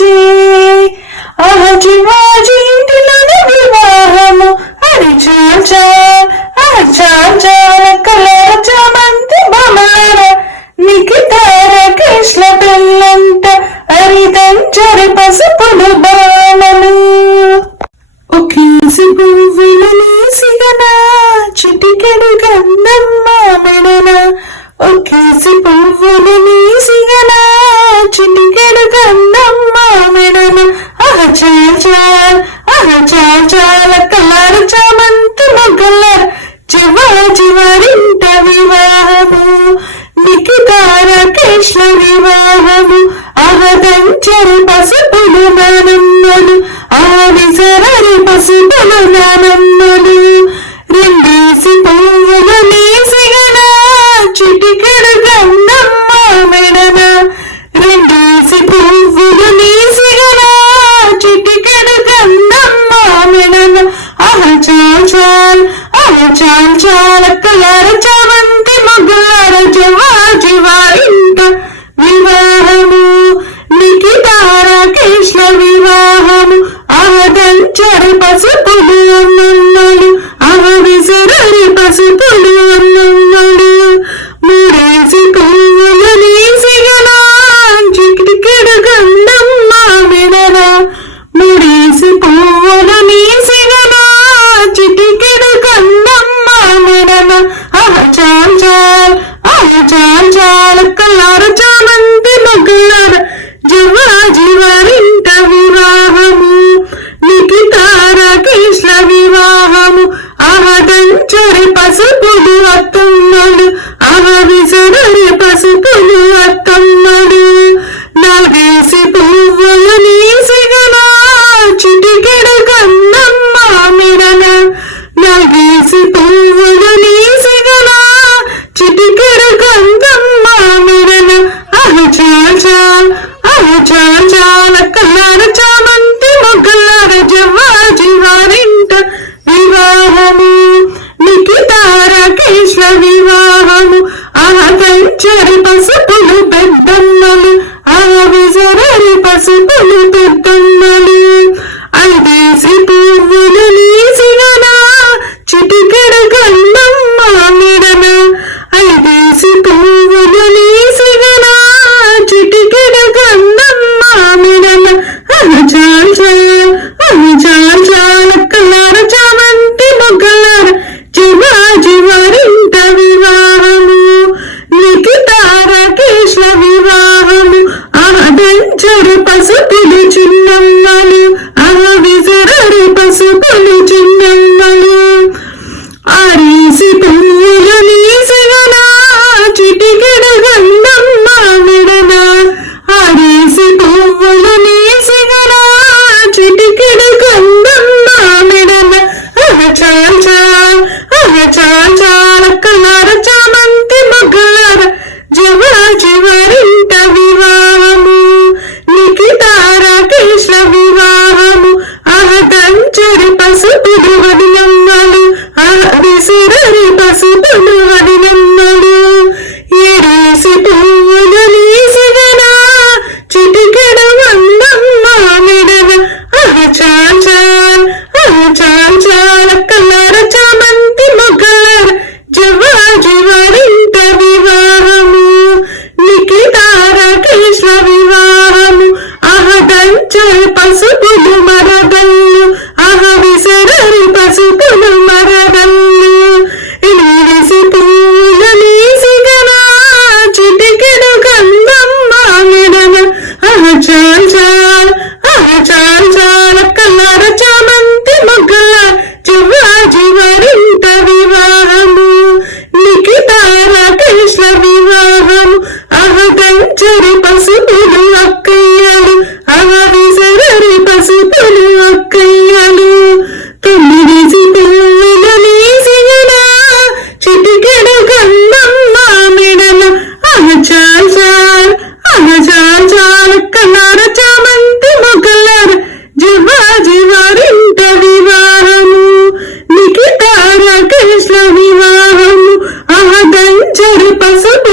వచ్చే ఆజివాజి ఇంటిలోని వివాహము అది చాచా కలర చామంతి బమార నిఖితార కృష్ణ పిల్లంట అరిదంచరి పసుపులు బాణలు ఒకేసి పువ్వులు నేసిగన చిటికెడు గంధమ్మ మెడన ఒకేసి పువ్వులు నేసిగన చిటికెడు గంధమ్మ మెడన చాల కలర చామంతి మొగ్గలర చివరింట వివాహము నిఖితార కృష్ణ వివాహము ఆదంచరి పసుపులు నానమ్మలు ఆవిసరరి పసుపులు నానమ్మలు రెండేసి పువ్వులు నేసిగన చిటికెడు గంధమ్మ మెడన రెండేసి పువ్వులు నేసిగన చిటికెడు గంధమ్మ మెడన చాల కలర చామంతి మొగ్గలర చివరింట వివాహము నిఖితార కృష్ణ వివాహము ఆదంచరి పసుపులు అన్నమ్మలు విసరరి పసుపులు అన్నమ్మలు మూడేసి పువ్వులు నేసిగన చిటికెడు గంధమ్మ మెడన మూడేసి పువ్వులు నేసిగన చిటికెడు గంధమ్మ మెడన చాల కలర చామంతి మొగ్గలర జీవరింట వివాహము నిఖితార కృష్ణ వివాహము ఆదంచరి పసుపులు అత్తమ్మలు విసరరి పసుపులు అత్తమ్మలు నాగేసి పువ్వులు నేసిగన చిటికెడు గంధమ్మ మెడన నాగేసి పువ్వులు నేసిగన చిటికెడు గంధమ్మ మెడన చాల కలర చామంతి మొగ్గలర జీవరింట వివాహము నిఖితార కృష్ణ వివాహము ఆదంచరి పసుపులు పెద్దమ్మలు విసరరి పసుపులు పెద్దమ్మలు ఐదేసి పువ్వులు నేసిగన చిటికెడు గంధమ్మ మెడన ఐదేసి పువ్వులు నేసిగన చిటికెడు గంధమ్మ మెడన చాల కలర చామంతి మొగ్గలర జీవరింట వివాహము నిఖితార కృష్ణ వివాహము ఆదంచరి పసుపులు చిన్నమ్మలు విసరరి పసుపులు చిన్నమ్మలు ఆరేసి పువ్వులు నేసిగన చిటికెడు గంధమ్మ మెడన ఆరేసి పువ్వులు నేసిగన చిటికెడు గంధమ్మ మెడన చాల కలర చామంతి మొగ్గలర జీవరింట వివాహము నిఖితార కృష్ణ వివాహము ఆదంచరి పసుపులు వడినమ్మలు విసరరి పసుపులు వడినమ్మలు ఏడేసి పువ్వులు నేసిగన చిటికెడు గంధమ్మ మెడన చాల కలర చామంతి మొగ్గలర జీవరింట వివాహము నిఖితార కృష్ణ వివాహము ఆదంచరి పసుపులు మరదల్లు విసరరి పసుపులు మరదల్లు ఎనిమిదేసి పువ్వులు నేసిగన చిటికెడు గంధమ్మ మెడన చాల కలర చామంతి మొగ్గలర జీవరింట వివాహము నిఖితార కృష్ణ వివాహము ఆదంచరి పసుపులు అక్కయ్యలు విసరరి పసుపులు అక్కయ్యలు తొమ్మిదేసి పువ్వులు నేసిగన చిటికెడు గంధమ్మ మెడన చాల కలర చామంతి మొగ్గలర జీవరింట వివాహము నిఖితార కృష్ణ వివాహము ఆదంచరి పసుపు